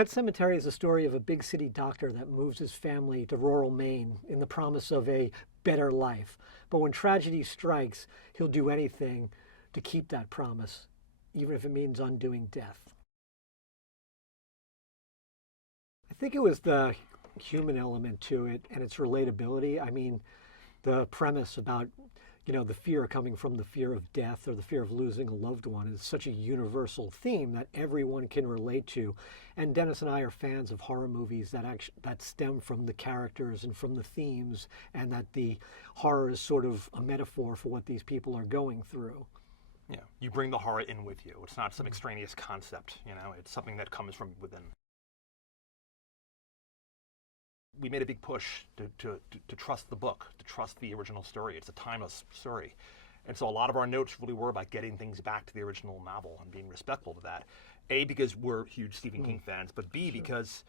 Pet Sematary is a story of a big city doctor that moves his family to rural Maine in the promise of a better life. But when tragedy strikes, he'll do anything to keep that promise, even if it means undoing death. I think it was the human element to it and its relatability. I mean, the premise about, the fear coming from the fear of death or the fear of losing a loved one is such a universal theme that everyone can relate to. And Dennis and I are fans of horror movies that stem from the characters and from the themes, and that the horror is sort of a metaphor for what these people are going through. Yeah, you bring the horror in with you. It's not some extraneous concept, it's something that comes from within. We made a big push to trust the book, to trust the original story. It's a timeless story. And so a lot of our notes really were about getting things back to the original novel and being respectful to that. A, because we're huge Stephen King fans, but B, because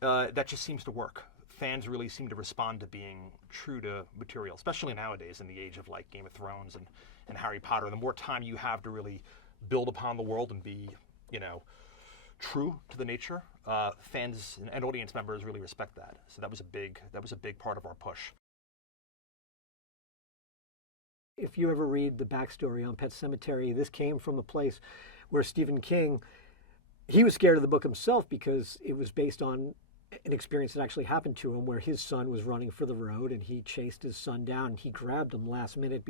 that just seems to work. Fans really seem to respond to being true to material, especially nowadays in the age of like Game of Thrones and Harry Potter. The more time you have to really build upon the world and be, true to the nature, fans and audience members really respect that. So that was a big part of our push. If you ever read the backstory on Pet Sematary, this came from a place where Stephen King, he was scared of the book himself because it was based on an experience that actually happened to him where his son was running for the road and he chased his son down and he grabbed him last minute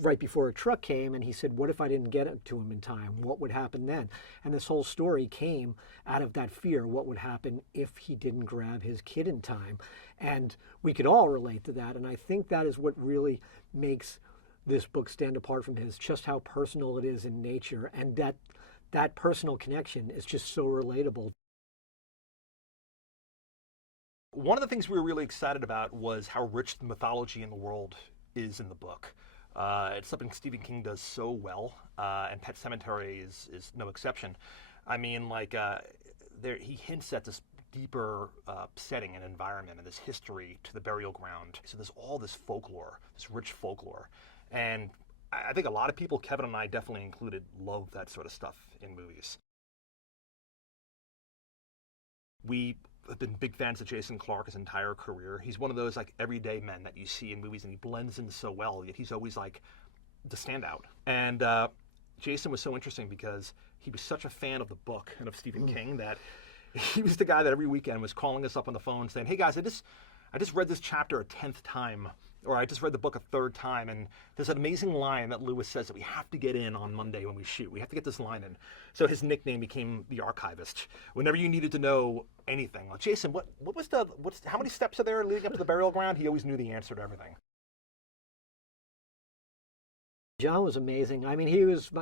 right before a truck came, and he said, what if I didn't get it to him in time? What would happen then? And this whole story came out of that fear. What would happen if he didn't grab his kid in time? And we could all relate to that. And I think that is what really makes this book stand apart from his, just how personal it is in nature. And that personal connection is just so relatable. One of the things we were really excited about was how rich the mythology in the world is in the book. It's something Stephen King does so well, and Pet Sematary is no exception. I mean, he hints at this deeper setting and environment and this history to the burial ground. So there's all this folklore, this rich folklore. And I think a lot of people, Kevin and I definitely included, love that sort of stuff in movies. We have been big fans of Jason Clarke his entire career. He's one of those everyday men that you see in movies, and he blends in so well, yet he's always the standout. And Jason was so interesting because he was such a fan of the book and of Stephen King that he was the guy that every weekend was calling us up on the phone saying, hey guys, I just read this chapter a 10th time, or I just read the book a 3rd time, and there's an amazing line that Lewis says that we have to get in on Monday when we shoot. We have to get this line in. So his nickname became the Archivist. Whenever you needed to know anything, like, Jason, how many steps are there leading up to the burial ground? He always knew the answer to everything. John was amazing. I mean, he was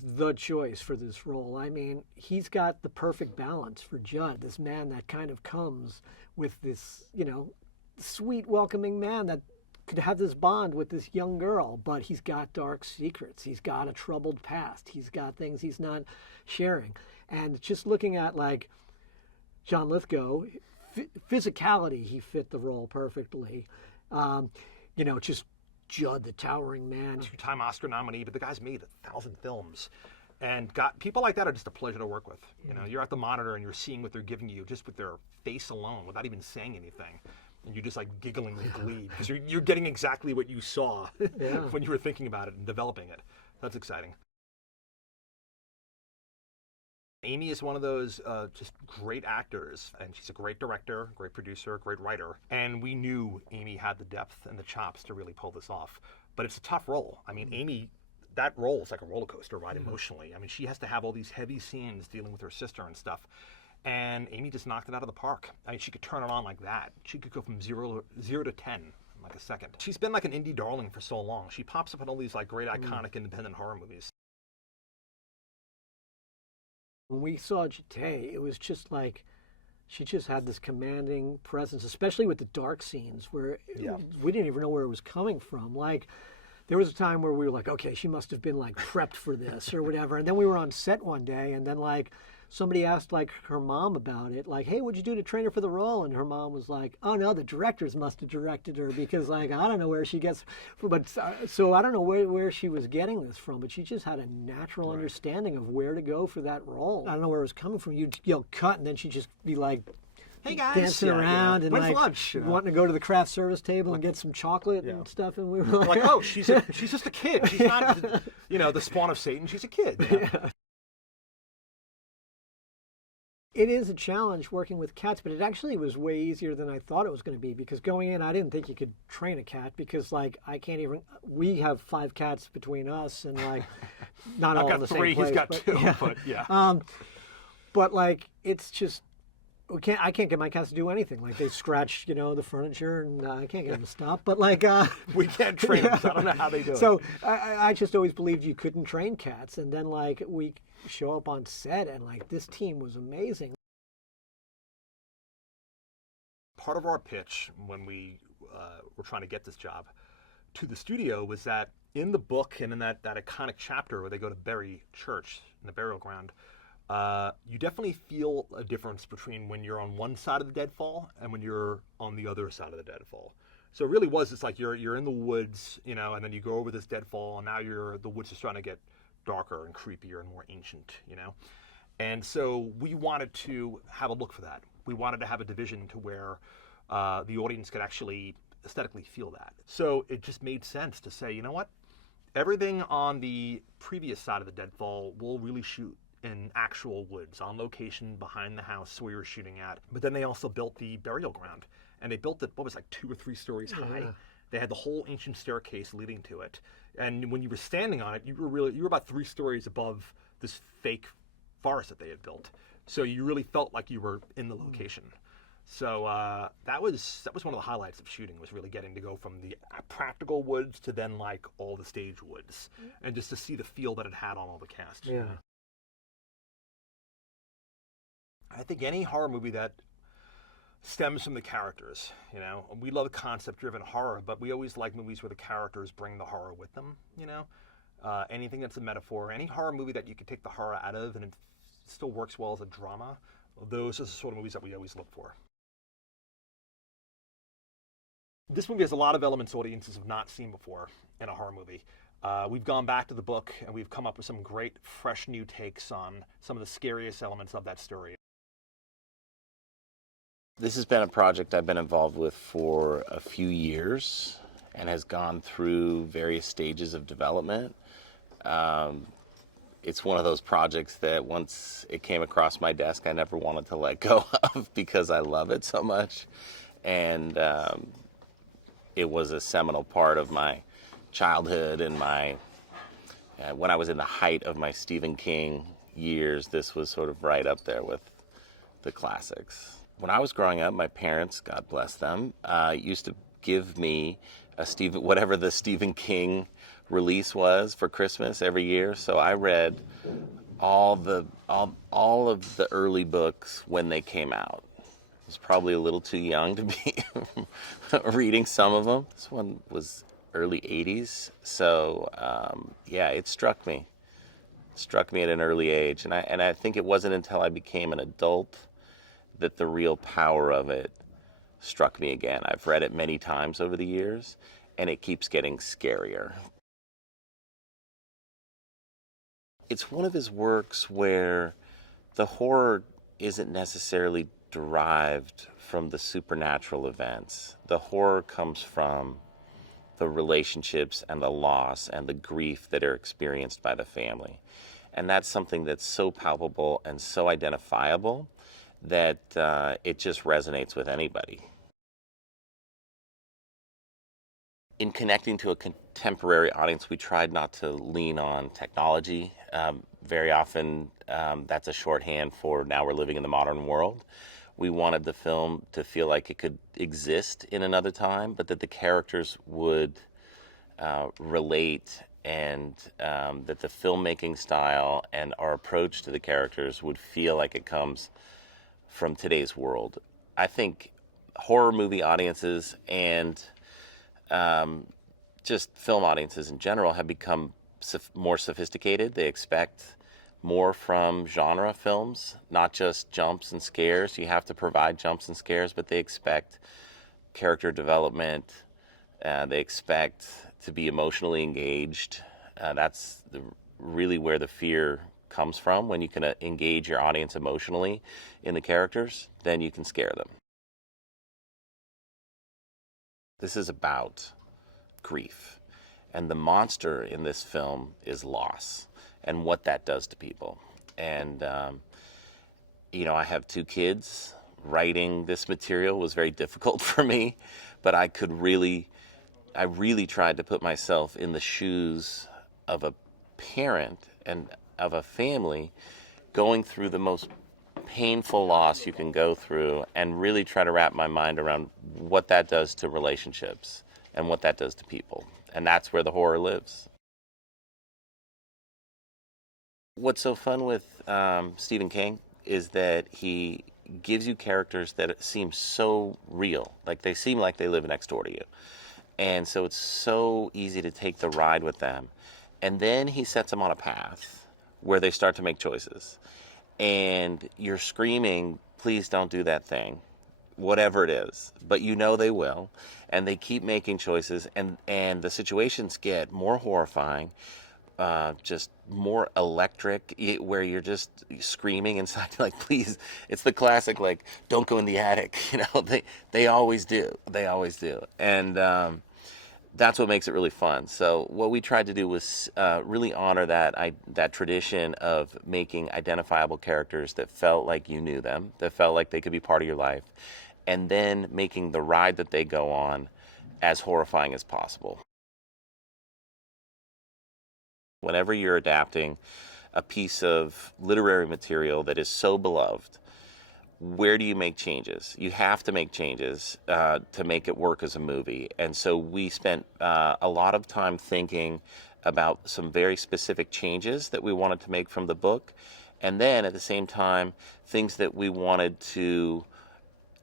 the choice for this role. I mean, he's got the perfect balance for Jud, this man that kind of comes with this, sweet, welcoming man that could have this bond with this young girl, but he's got dark secrets. He's got a troubled past. He's got things he's not sharing. And just looking at John Lithgow, physicality, he fit the role perfectly. Just Jud, the towering man. 2-time Oscar nominee, but the guy's made 1,000 films. And people like that are just a pleasure to work with. You're at the monitor and you're seeing what they're giving you just with their face alone, without even saying anything. And you're just giggling with glee because you're getting exactly what you saw when you were thinking about it and developing it. That's exciting. Amy is one of those just great actors, and she's a great director, great producer, great writer. And we knew Amy had the depth and the chops to really pull this off. But it's a tough role. I mean, Amy, that role is like a roller coaster ride emotionally. I mean, she has to have all these heavy scenes dealing with her sister and stuff. And Amy just knocked it out of the park. I mean, she could turn it on like that. She could go from 0 to 10 in like a second. She's been like an indie darling for so long. She pops up in all these great iconic independent horror movies. When we saw Jate, it was just she just had this commanding presence, especially with the dark scenes where we didn't even know where it was coming from. There was a time where we were okay, she must have been prepped for this or whatever. And then we were on set one day, and then somebody asked like her mom about it, like, hey, what'd you do to train her for the role? And her mom was like, oh no, the directors must have directed her, because like I don't know where she gets, but so I don't know where she was getting this from, but she just had a natural understanding of where to go for that role. I don't know where it was coming from. You'd yell cut, and then she'd just be like, hey guys, dancing around and when's like lunch? wanting to go to the craft service table and get some chocolate and stuff, and we were like, oh, she's just a kid. She's not, the spawn of Satan. She's a kid. Yeah. It is a challenge working with cats, but it actually was way easier than I thought it was going to be, because going in, I didn't think you could train a cat, because like we have 5 cats between us, and like not all in the same place. I've got 3, he's got 2, but yeah. But like it's just, I can't get my cats to do anything. Like they scratch, the furniture, and I can't get them to stop. But like we can't train them, so I don't know how they do it. So I just always believed you couldn't train cats, and then like we show up on set, and like this team was amazing. Part of our pitch when we were trying to get this job to the studio was that in the book and in that iconic chapter where they go to bury Church in the burial ground, you definitely feel a difference between when you're on one side of the deadfall and when you're on the other side of the deadfall. So it really was, it's like you're in the woods, and then you go over this deadfall, and now the woods is starting to get darker and creepier and more ancient, And so we wanted to have a look for that. We wanted to have a division to where the audience could actually aesthetically feel that. So it just made sense to say, you know what? Everything on the previous side of the deadfall we'll really shoot in actual woods, on location behind the house we were shooting at. But then they also built the burial ground, and they built it, 2 or 3 stories high. Yeah. They had the whole ancient staircase leading to it. And when you were standing on it, you were about 3 stories above this fake forest that they had built. So you really felt like you were in the location. So that was one of the highlights of shooting, was really getting to go from the practical woods to then like all the stage woods, and just to see the feel that it had on all the cast. Yeah. I think any horror movie that stems from the characters, we love concept-driven horror, but we always like movies where the characters bring the horror with them, anything that's a metaphor, any horror movie that you could take the horror out of and it still works well as a drama, those are the sort of movies that we always look for. This movie has a lot of elements audiences have not seen before in a horror movie. We've gone back to the book and we've come up with some great, fresh new takes on some of the scariest elements of that story. This has been a project I've been involved with for a few years and has gone through various stages of development. It's one of those projects that once it came across my desk, I never wanted to let go of because I love it so much. And it was a seminal part of my childhood and when I was in the height of my Stephen King years, this was sort of right up there with the classics. When I was growing up, my parents, God bless them, used to give me whatever the Stephen King release was for Christmas every year. So I read all of the early books when they came out. I was probably a little too young to be reading some of them. This one was early 80s. So it struck me. It struck me at an early age. And I think it wasn't until I became an adult that the real power of it struck me again. I've read it many times over the years, and it keeps getting scarier. It's one of his works where the horror isn't necessarily derived from the supernatural events. The horror comes from the relationships and the loss and the grief that are experienced by the family. And that's something that's so palpable and so identifiable that it just resonates with anybody. In connecting to a contemporary audience, we tried not to lean on technology. Very often, that's a shorthand for now we're living in the modern world. We wanted the film to feel like it could exist in another time, but that the characters would relate, and that the filmmaking style and our approach to the characters would feel like it comes from today's world. I think horror movie audiences and just film audiences in general have become more sophisticated. They expect more from genre films, not just jumps and scares. You have to provide jumps and scares, but they expect character development. They expect to be emotionally engaged. That's really where the fear comes from. When you can engage your audience emotionally in the characters, then you can scare them. This is about grief. And the monster in this film is loss and what that does to people. And, I have 2 kids. Writing this material was very difficult for me, but I really tried to put myself in the shoes of a parent and of a family going through the most painful loss you can go through, and really try to wrap my mind around what that does to relationships and what that does to people. And that's where the horror lives. What's so fun with Stephen King is that he gives you characters that seem so real. Like they seem like they live next door to you. And so it's so easy to take the ride with them. And then he sets them on a path where they start to make choices. And you're screaming, please don't do that thing, whatever it is. But you know they will. And they keep making choices. And the situations get more horrifying, just more electric, where you're just screaming inside, like, please. It's the classic, like, don't go in the attic. They always do. They always do. And that's what makes it really fun. So what we tried to do was really honor that tradition of making identifiable characters that felt like you knew them, that felt like they could be part of your life, and then making the ride that they go on as horrifying as possible. Whenever you're adapting a piece of literary material that is so beloved, where do you make changes? You have to make changes to make it work as a movie. And so we spent a lot of time thinking about some very specific changes that we wanted to make from the book. And then at the same time, things that we wanted to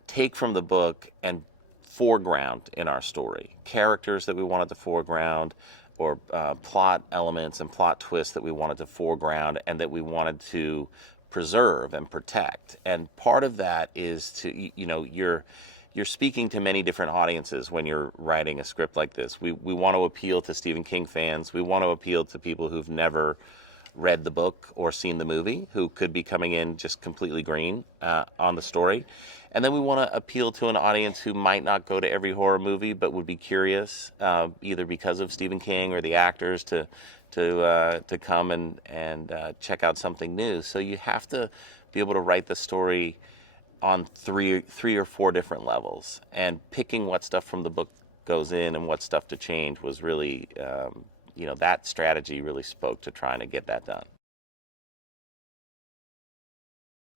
take from the book and foreground in our story. Characters that we wanted to foreground, or plot elements and plot twists that we wanted to foreground and that we wanted to preserve and protect. And part of that is to, you're speaking to many different audiences when you're writing a script like this. We want to appeal to Stephen King fans. We want to appeal to people who've never read the book or seen the movie, who could be coming in just completely green on the story. And then we want to appeal to an audience who might not go to every horror movie, but would be curious, either because of Stephen King or the actors, to come and check out something new. So you have to be able to write the story on three or four different levels, and picking what stuff from the book goes in and what stuff to change was really, that strategy really spoke to trying to get that done.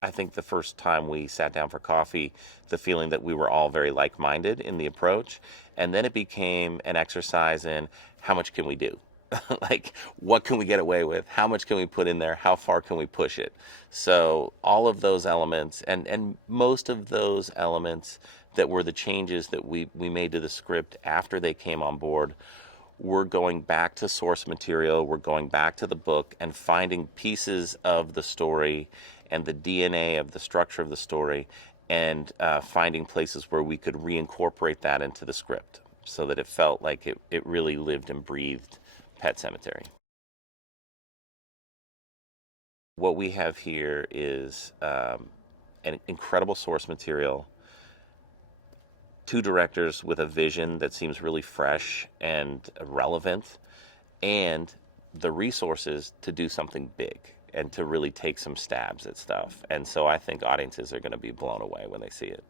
I think the first time we sat down for coffee, the feeling that we were all very like-minded in the approach, and then it became an exercise in how much can we do? Like, what can we get away with? How much can we put in there? How far can we push it? So all of those elements, and most of those elements that were the changes that we made to the script after they came on board, we're going back to source material, we're going back to the book and finding pieces of the story and the DNA of the structure of the story, and finding places where we could reincorporate that into the script so that it felt like it really lived and breathed Pet Sematary. What we have here is an incredible source material, two directors with a vision that seems really fresh and relevant, and the resources to do something big and to really take some stabs at stuff. And so I think audiences are going to be blown away when they see it.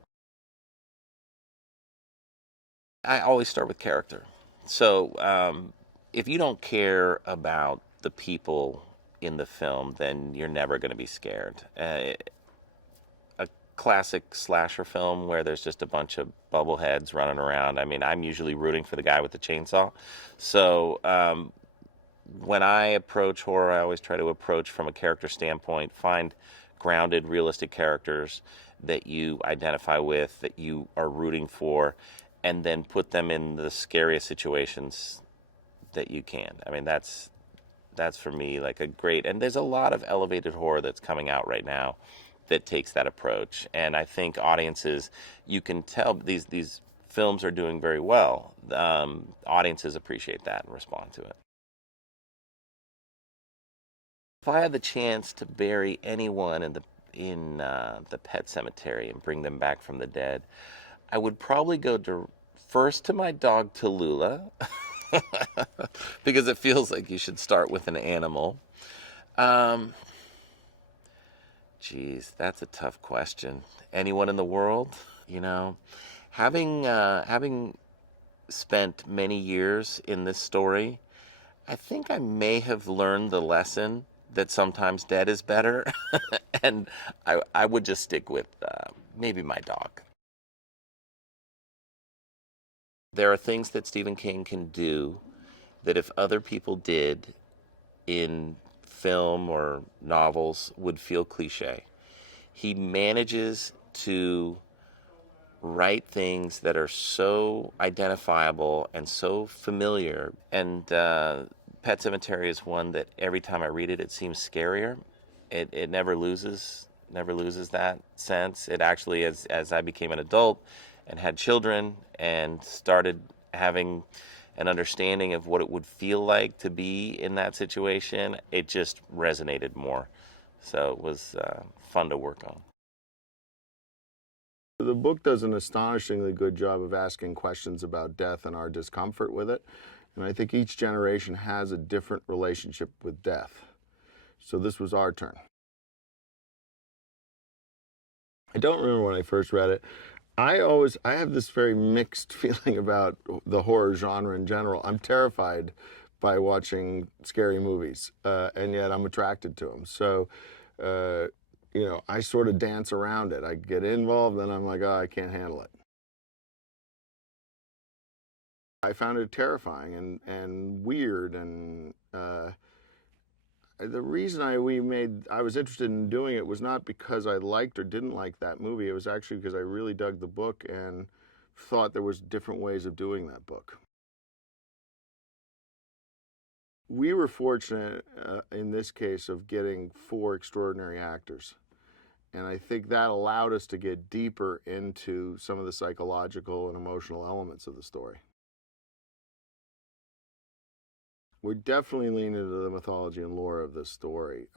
I always start with character. So if you don't care about the people in the film, then you're never going to be scared. A classic slasher film where there's just a bunch of bubbleheads running around. I mean, I'm usually rooting for the guy with the chainsaw. So when I approach horror, I always try to approach from a character standpoint, find grounded, realistic characters that you identify with, that you are rooting for, and then put them in the scariest situations that you can. I mean, that's That's for me like a great, and there's a lot of elevated horror that's coming out right now that takes that approach. And I think audiences, you can tell these films are doing very well. Audiences appreciate that and respond to it. If I had the chance to bury anyone in the pet cemetery and bring them back from the dead, I would probably go first to my dog Tallulah, because it feels like you should start with an animal. Geez, that's a tough question. Anyone in the world? You know, having spent many years in this story, I think I may have learned the lesson that sometimes dead is better, and I would just stick with maybe my dog. There are things that Stephen King can do that if other people did in film or novels would feel cliche. He manages to write things that are so identifiable and so familiar. And Pet Sematary is one that every time I read it, it seems scarier. It never loses that sense. It actually, as I became an adult and had children and started having an understanding of what it would feel like to be in that situation, it just resonated more. So it was fun to work on. The book does an astonishingly good job of asking questions about death and our discomfort with it. And I think each generation has a different relationship with death. So this was our turn. I don't remember when I first read it. I have this very mixed feeling about the horror genre in general. I'm terrified by watching scary movies, and yet I'm attracted to them. So, I sort of dance around it. I get involved, and I'm like, oh, I can't handle it. I found it terrifying and weird, and the reason I was interested in doing it was not because I liked or didn't like that movie. It was actually because I really dug the book and thought there was different ways of doing that book. We were fortunate in this case of getting 4 extraordinary actors. And I think that allowed us to get deeper into some of the psychological and emotional elements of the story. We're definitely leaning into the mythology and lore of this story.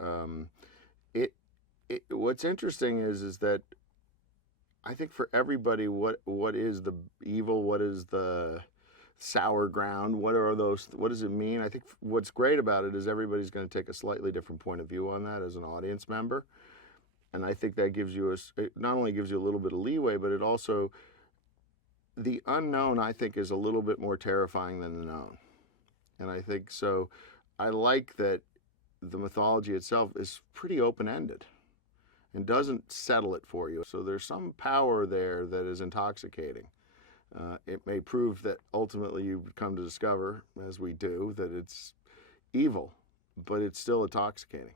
What's interesting is that I think for everybody, what is the evil? What is the sour ground? What does it mean? I think what's great about it is everybody's going to take a slightly different point of view on that as an audience member. And I think that gives you it not only gives you a little bit of leeway, but it also, the unknown, I think, is a little bit more terrifying than the known. And I think so. I like that the mythology itself is pretty open-ended and doesn't settle it for you. So there's some power there that is intoxicating. It may prove that ultimately you come to discover, as we do, that it's evil, but it's still intoxicating.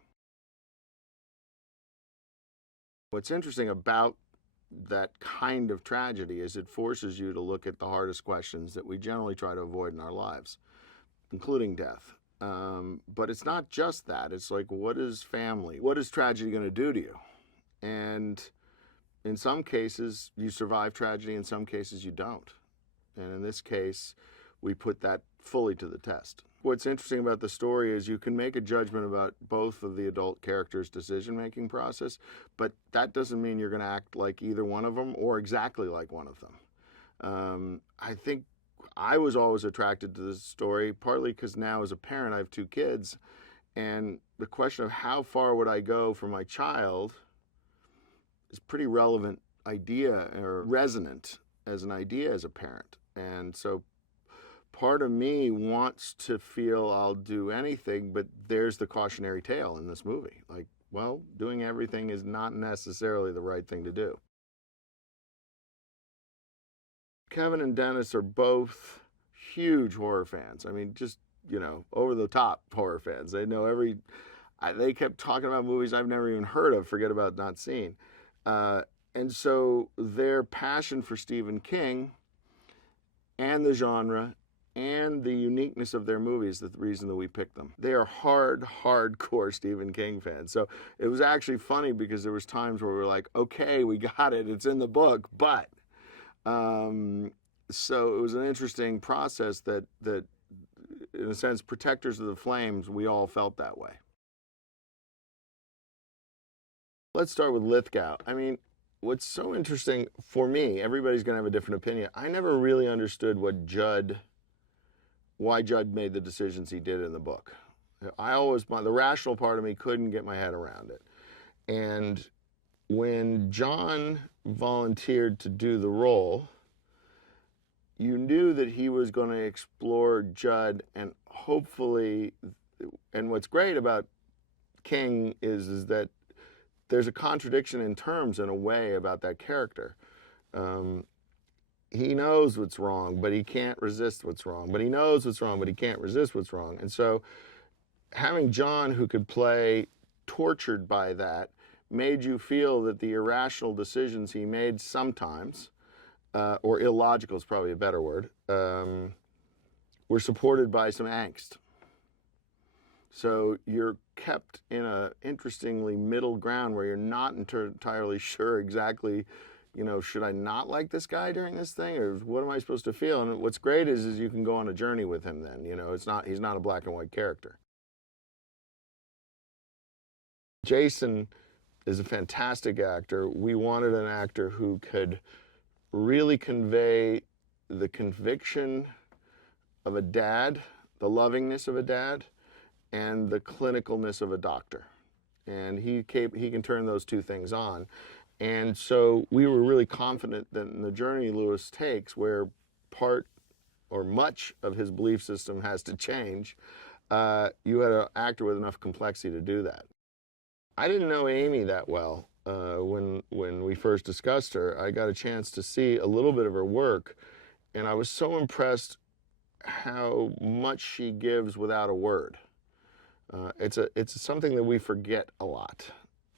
What's interesting about that kind of tragedy is it forces you to look at the hardest questions that we generally try to avoid in our lives, including death. But it's not just that. It's like, what is family? What is tragedy going to do to you? And in some cases, you survive tragedy. In some cases, you don't. And in this case, we put that fully to the test. What's interesting about the story is you can make a judgment about both of the adult characters' decision-making process, but that doesn't mean you're going to act like either one of them or exactly like one of them. I think I was always attracted to this story, partly because now as a parent I have 2 kids, and the question of how far would I go for my child is a pretty relevant idea, or resonant as an idea as a parent. And so part of me wants to feel I'll do anything, but there's the cautionary tale in this movie. Like, well, doing everything is not necessarily the right thing to do. Kevin and Dennis are both huge horror fans. I mean, just, over the top horror fans. They know they kept talking about movies I've never even heard of, forget about not seen. And so their passion for Stephen King and the genre and the uniqueness of their movies the reason that we picked them. They are hardcore Stephen King fans. So it was actually funny because there was times where we were like, okay, we got it, it's in the book, but so it was an interesting process that in a sense, protectors of the flames, we all felt that way. Let's start with Lithgow. I mean, what's so interesting for me, everybody's going to have a different opinion. I never really understood why Jud made the decisions he did in the book. The rational part of me couldn't get my head around it. And when John volunteered to do the role, you knew that he was going to explore Jud, and hopefully, and what's great about King is that there's a contradiction in terms in a way about that character. He knows what's wrong, but he can't resist what's wrong. But he knows what's wrong, but he can't resist what's wrong. And so having John, who could play tortured by that, made you feel that the irrational decisions he made sometimes, or illogical is probably a better word, were supported by some angst. So you're kept in a interestingly middle ground where you're not entirely sure exactly, should I not like this guy during this thing, or what am I supposed to feel? And what's great is you can go on a journey with him then. He's not a black and white character. Jason is a fantastic actor. We wanted an actor who could really convey the conviction of a dad, the lovingness of a dad, and the clinicalness of a doctor. And he can turn those two things on. And so we were really confident that in the journey Lewis takes, where part or much of his belief system has to change, you had an actor with enough complexity to do that. I didn't know Amy that well when we first discussed her. I got a chance to see a little bit of her work, and I was so impressed how much she gives without a word. It's something that we forget a lot.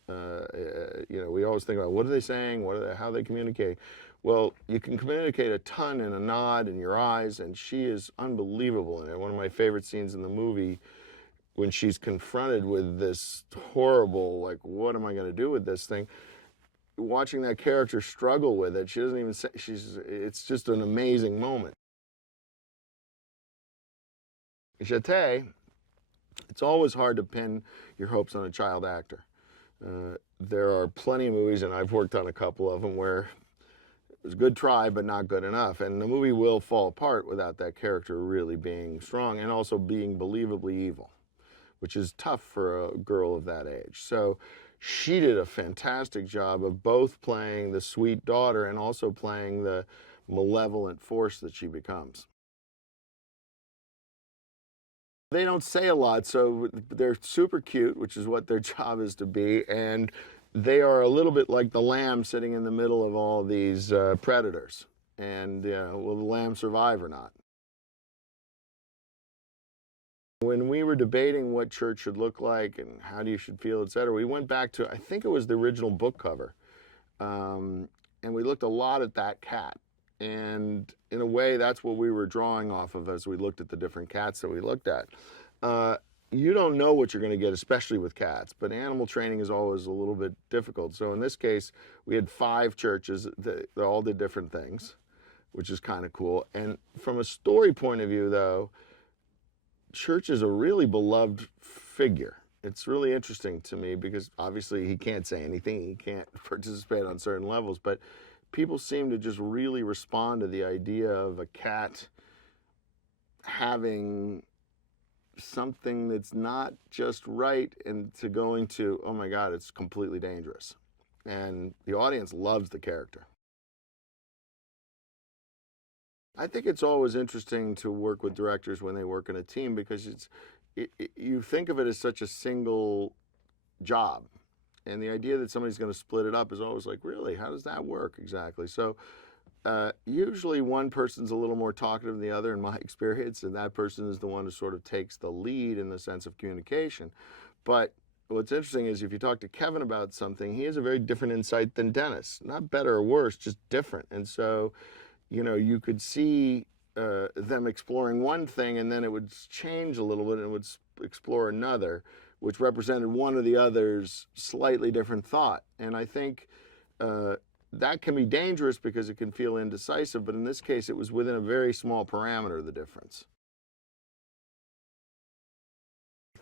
We always think about what are they saying, how they communicate. Well, you can communicate a ton in a nod in your eyes, and she is unbelievable in it. One of my favorite scenes in the movie, when she's confronted with this horrible, like, what am I going to do with this thing? Watching that character struggle with it, she doesn't even say, it's just an amazing moment. Jete, it's always hard to pin your hopes on a child actor. There are plenty of movies, and I've worked on a couple of them, where it was a good try, but not good enough. And the movie will fall apart without that character really being strong and also being believably evil, which is tough for a girl of that age. So she did a fantastic job of both playing the sweet daughter and also playing the malevolent force that she becomes. They don't say a lot, so they're super cute, which is what their job is to be, and they are a little bit like the lamb sitting in the middle of all these predators. And will the lamb survive or not? When we were debating what church should look like and how you should feel, etc., we went back to, I think it was the original book cover, and we looked a lot at that cat. And in a way, that's what we were drawing off of as we looked at the different cats that we looked at. You don't know what you're going to get, especially with cats, but animal training is always a little bit difficult. So in this case, we had 5 churches that all did different things, which is kind of cool. And from a story point of view, though, Church is a really beloved figure. It's really interesting to me because obviously he can't say anything, he can't participate on certain levels, but people seem to just really respond to the idea of a cat having something that's not just right and to going to, oh my God, it's completely dangerous. And the audience loves the character. I think it's always interesting to work with directors when they work in a team because you think of it as such a single job. And the idea that somebody's going to split it up is always like, really, how does that work exactly? So usually one person's a little more talkative than the other in my experience, and that person is the one who sort of takes the lead in the sense of communication. But what's interesting is if you talk to Kevin about something, he has a very different insight than Dennis. Not better or worse, just different. And so, you know, you could see them exploring one thing, and then it would change a little bit and it would explore another, which represented one or the other's slightly different thought. And I think that can be dangerous because it can feel indecisive, but in this case, it was within a very small parameter, the difference.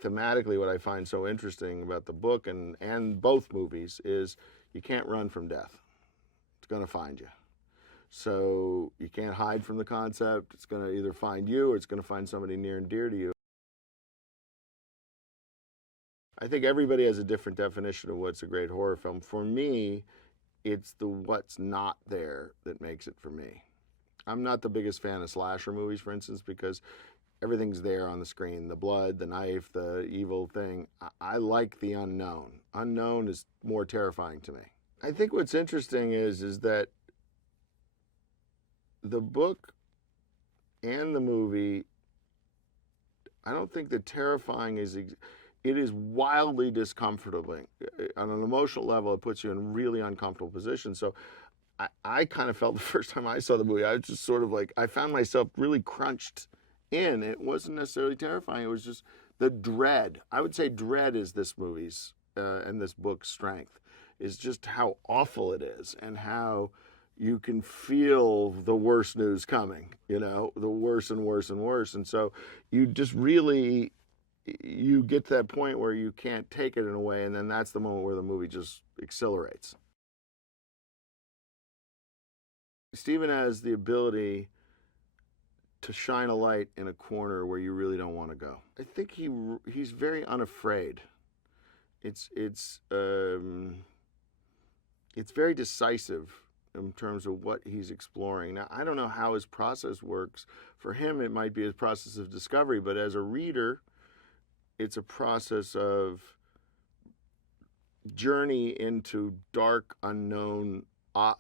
Thematically, what I find so interesting about the book and both movies is you can't run from death. It's going to find you. So you can't hide from the concept. It's going to either find you or it's going to find somebody near and dear to you. I think everybody has a different definition of what's a great horror film. For me, it's the what's not there that makes it for me. I'm not the biggest fan of slasher movies, for instance, because everything's there on the screen. The blood, the knife, the evil thing. I like the unknown. Unknown is more terrifying to me. I think what's interesting is that the book and the movie, I don't think the terrifying is, it is wildly discomforting. On an emotional level, it puts you in a really uncomfortable position. So I kind of felt the first time I saw the movie, I was just sort of like, I found myself really crunched in. It wasn't necessarily terrifying. It was just the dread. I would say dread is this movie's and this book's strength, is just how awful it is and how you can feel the worst news coming, the worse and worse and worse. And so you just really, you get to that point where you can't take it in a way, and then that's the moment where the movie just accelerates. Stephen has the ability to shine a light in a corner where you really don't want to go. I think he's very unafraid. It's very decisive in terms of what he's exploring. Now, I don't know how his process works. For him, it might be a process of discovery, but as a reader, it's a process of journey into dark, unknown,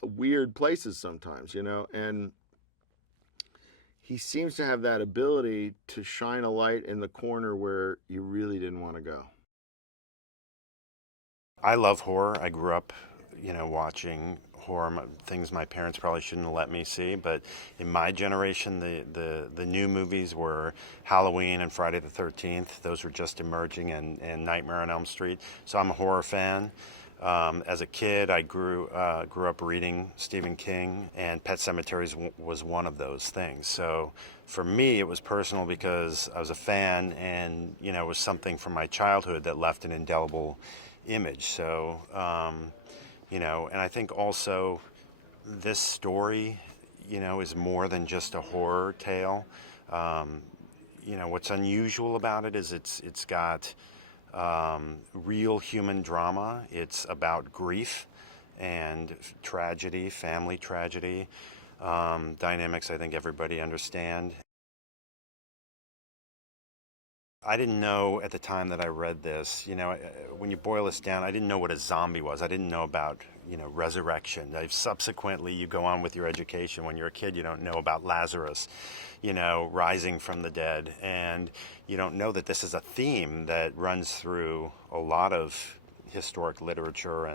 weird places sometimes, and he seems to have that ability to shine a light in the corner where you really didn't want to go. I love horror. I grew up, watching horror, things my parents probably shouldn't have let me see. But in my generation, the new movies were Halloween and Friday the 13th. Those were just emerging, and Nightmare on Elm Street. So I'm a horror fan. As a kid, I grew up reading Stephen King, and Pet Sematary was one of those things. So for me, it was personal because I was a fan, and it was something from my childhood that left an indelible image. So and I think also this story, is more than just a horror tale. What's unusual about it is it's got real human drama. It's about grief and tragedy, family tragedy, dynamics I think everybody understand. I didn't know at the time that I read this, when you boil this down, I didn't know what a zombie was. I didn't know about, resurrection. Subsequently, you go on with your education. When you're a kid, you don't know about Lazarus, rising from the dead. And you don't know that this is a theme that runs through a lot of historic literature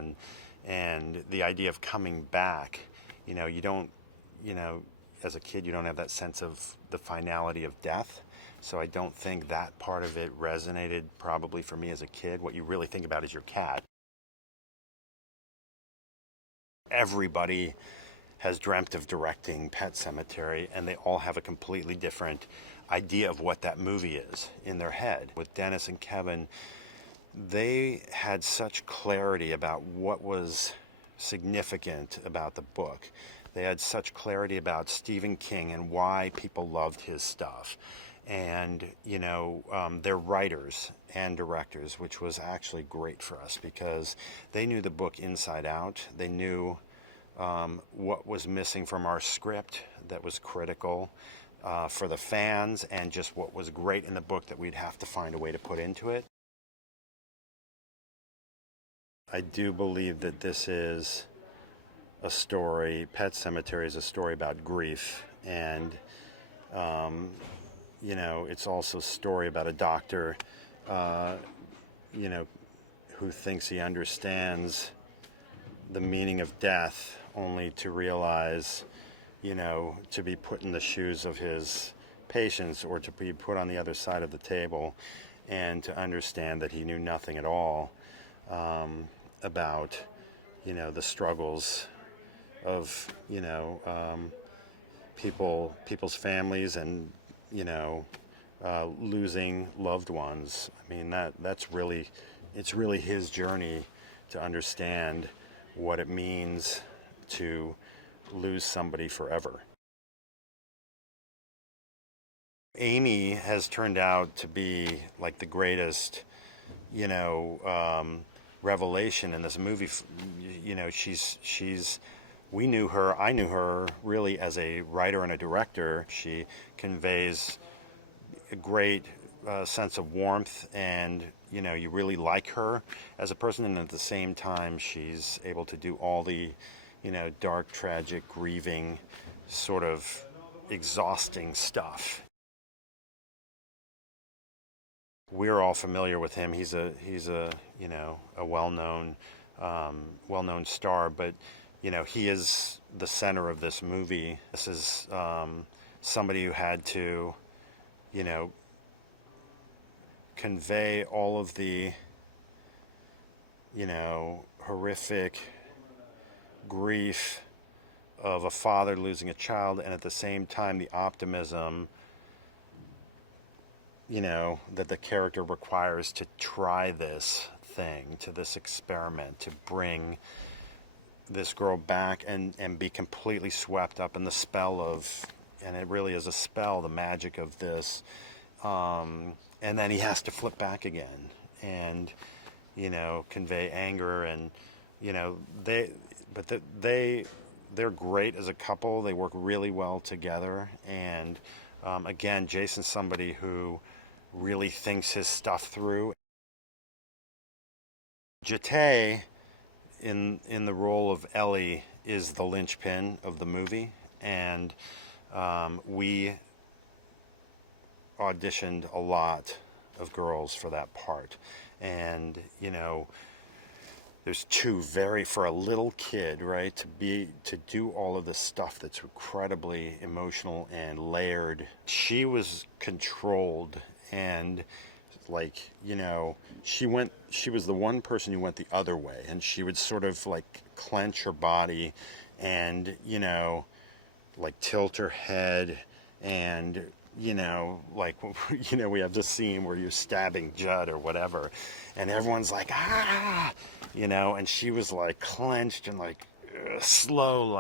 and the idea of coming back. You don't, as a kid, you don't have that sense of the finality of death. So I don't think that part of it resonated probably for me as a kid. What you really think about is your cat. Everybody has dreamt of directing Pet Sematary, and they all have a completely different idea of what that movie is in their head. With Dennis and Kevin, they had such clarity about what was significant about the book. They had such clarity about Stephen King and why people loved his stuff. And, they're writers and directors, which was actually great for us because they knew the book inside out. They knew what was missing from our script that was critical for the fans, and just what was great in the book that we'd have to find a way to put into it. I do believe that this is a story, Pet Sematary is a story about grief, and it's also a story about a doctor, who thinks he understands the meaning of death, only to realize to be put in the shoes of his patients or to be put on the other side of the table and to understand that he knew nothing at all about, the struggles of, people's families and, losing loved ones. I mean, it's really his journey to understand what it means to lose somebody forever. Amy has turned out to be like the greatest, revelation in this movie. I knew her really as a writer and a director. She conveys a great sense of warmth, and you really like her as a person, and at the same time she's able to do all the dark, tragic, grieving, sort of exhausting stuff. We're all familiar with him. He's a well-known star, but he is the center of this movie. This is somebody who had to convey all of the horrific grief of a father losing a child, and at the same time the optimism that the character requires to try this thing, to this experiment, to bring this girl back and be completely swept up in the spell of, and it really is a spell, the magic of this, and then he has to flip back again and convey anger, and they're great as a couple. They work really well together, and again, Jason's somebody who really thinks his stuff through. Jate, in the role of Ellie, is the linchpin of the movie, and we auditioned a lot of girls for that part, and there's for a little kid, right, to do all of this stuff that's incredibly emotional and layered. She was controlled, and she was the one person who went the other way, and she would sort of clench her body and tilt her head, and we have this scene where you're stabbing Jud or whatever, and everyone's like, ah, and she was clenched and slow,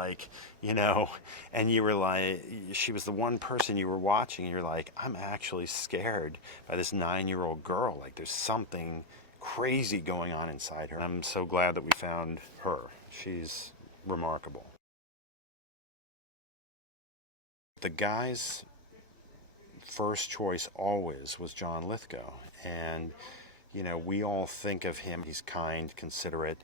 and you were she was the one person you were watching, and you're like, I'm actually scared by this 9-year-old girl. There's something crazy going on inside her. I'm so glad that we found her. She's remarkable. The guy's first choice always was John Lithgow, and we all think of him, he's kind, considerate,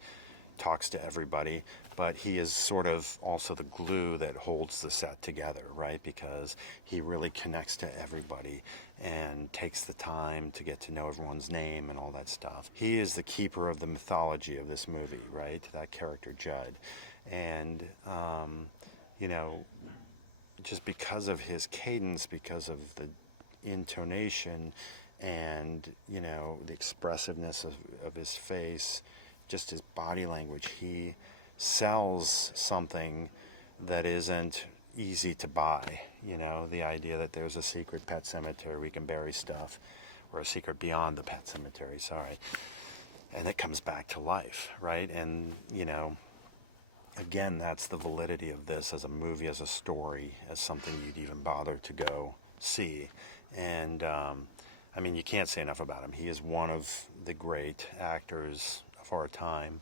talks to everybody, but he is sort of also the glue that holds the set together, right? Because he really connects to everybody and takes the time to get to know everyone's name and all that stuff. He is the keeper of the mythology of this movie, right? That character, Jud. And, just because of his cadence, because of the intonation and, the expressiveness of his face, just his body language, he sells something that isn't easy to buy. The idea that there's a secret pet cemetery we can bury stuff, or a secret beyond the pet cemetery, and it comes back to life, right? And again, that's the validity of this as a movie, as a story, as something you'd even bother to go see. And you can't say enough about him. He is one of the great actors of our time.